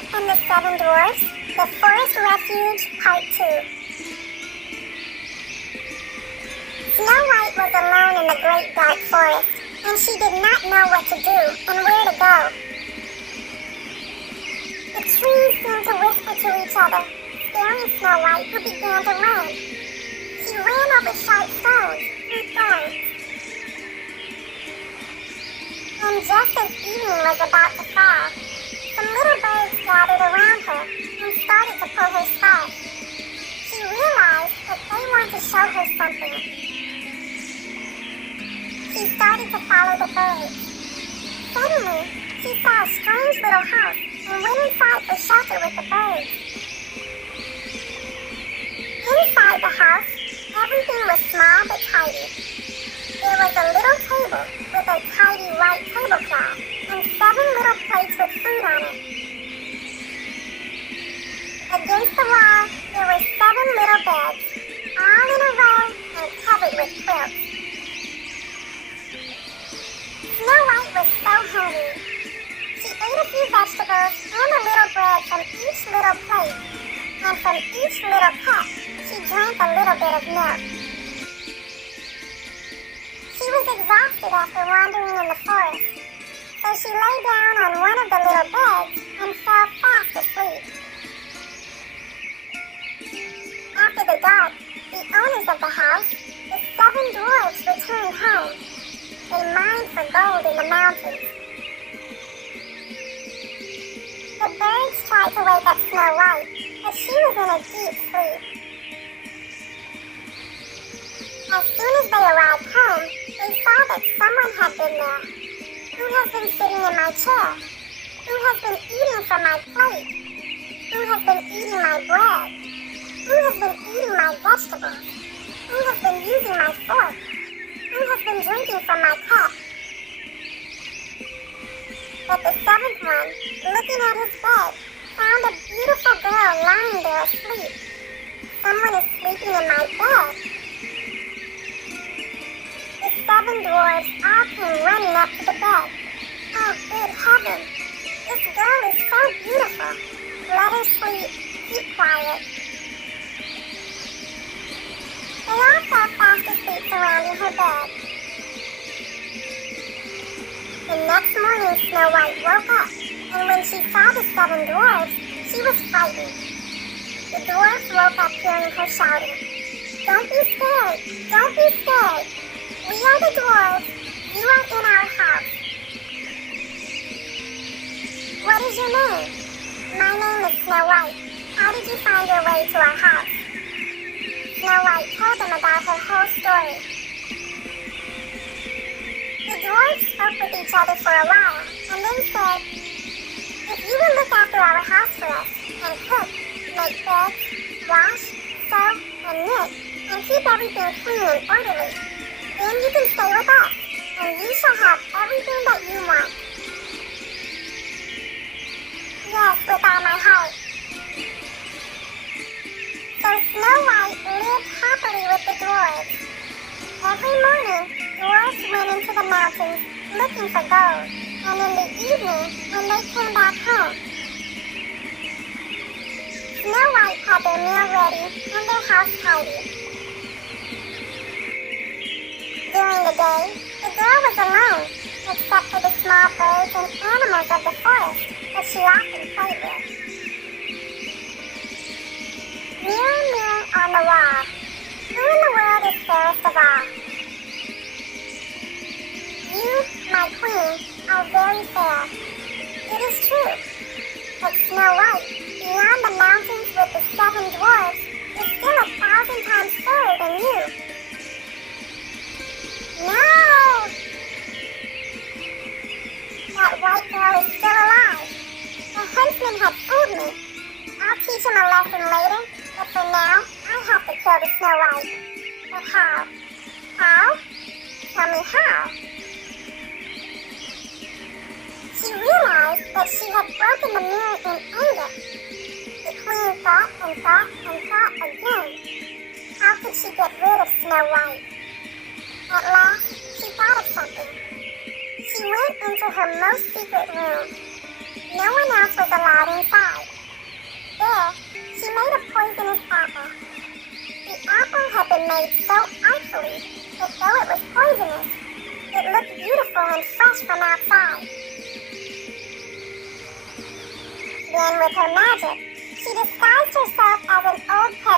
White and the Seven Dwarfs, The Forest Refuge, Part 2. Snow White was alone in the great dark forest, and she did not know what to do and where to go. The trees seemed to whisper to each other, scaring Snow White, who began to run. She ran over sharp stones, through thorns. And just as evening was about to fall, some little birds gathered around her and started to pull her scarf. She realized that they wanted to show her something. She started to follow the birds. Suddenly, she saw a strange little house and went inside for shelter with the birds. Inside the house, everything was small but tidy. There was a little table with a tidy white tablecloth and 7 little plates with food on it. Against the wall, there were 7 little beds, all in a row and covered with quilts. Snow White was so hungry. She ate a few vegetables and a little bread from each little plate, and from each little cup, she drank a little bit of milk. She was exhausted after wandering in the forest, so she lay down on one of the little beds and fell fast asleep. After the dark, the owners of the house, the 7 dwarfs, returned home. They mined for gold in the mountains. The birds tried to wake up Snow White, but she was in a deep sleep. As soon as they arrived home, they saw that someone had been there. Who has been sitting in my chair? Who has been eating from my plate? Who has been eating my bread? Who has been eating my vegetables? Who has been using my fork? Who has been drinking from my cup? But the 7th one, looking at his bed, found a beautiful girl lying there asleep. Someone is sleeping in my bed. The 7 dwarves all came running up to the bed. Oh, good heaven! This girl is so beautiful. Let her sleep. Keep quiet. They all fell fast asleep surrounding her bed. The next morning, Snow White woke up, and when she saw the 7 dwarfs, she was frightened. The dwarfs woke up hearing her shouting, "Don't be scared! Don't be scared! We are the dwarfs. You are in our house." "What is your name?" "My name is Snow White. How did you find your way to our house?" Snow White told them about her whole story. The dwarfs spoke with each other for a while, and then said, "If you will look after our house for us, and cook, make beds, wash, sew, and knit, and keep everything clean and orderly, then you can stay with us, and you shall have everything that you want." "Yes, with all my heart." So Snow White lived happily with the dwarves. Every morning, dwarves went into the mountains looking for gold, and in the evening, when they came back home, Snow White had their meal ready and their house tidy. During the day, the girl was alone, except for the small birds and animals of the forest that she often played with. Mirror, mirror on the wall, who in the world is fairest of all? You, my queen, are very fair. It is true. But Snow White, beyond the mountains with the 7 dwarfs, is still 1,000 times fairer than you. No! That white girl is still alive. The huntsman had fooled me. I'll teach him a lesson later, but for now, I have to kill the Snow White. But how? How? Tell me how. She realized that she had broken the mirror in anger. The queen thought and thought and thought again. How could she get rid of Snow White? At last, she thought of something. She went into her most secret room. No one else was allowed inside. ate so artfully that though it was poisonous, it looked beautiful and fresh from outside. Then, with her magic, she disguised herself as an old pet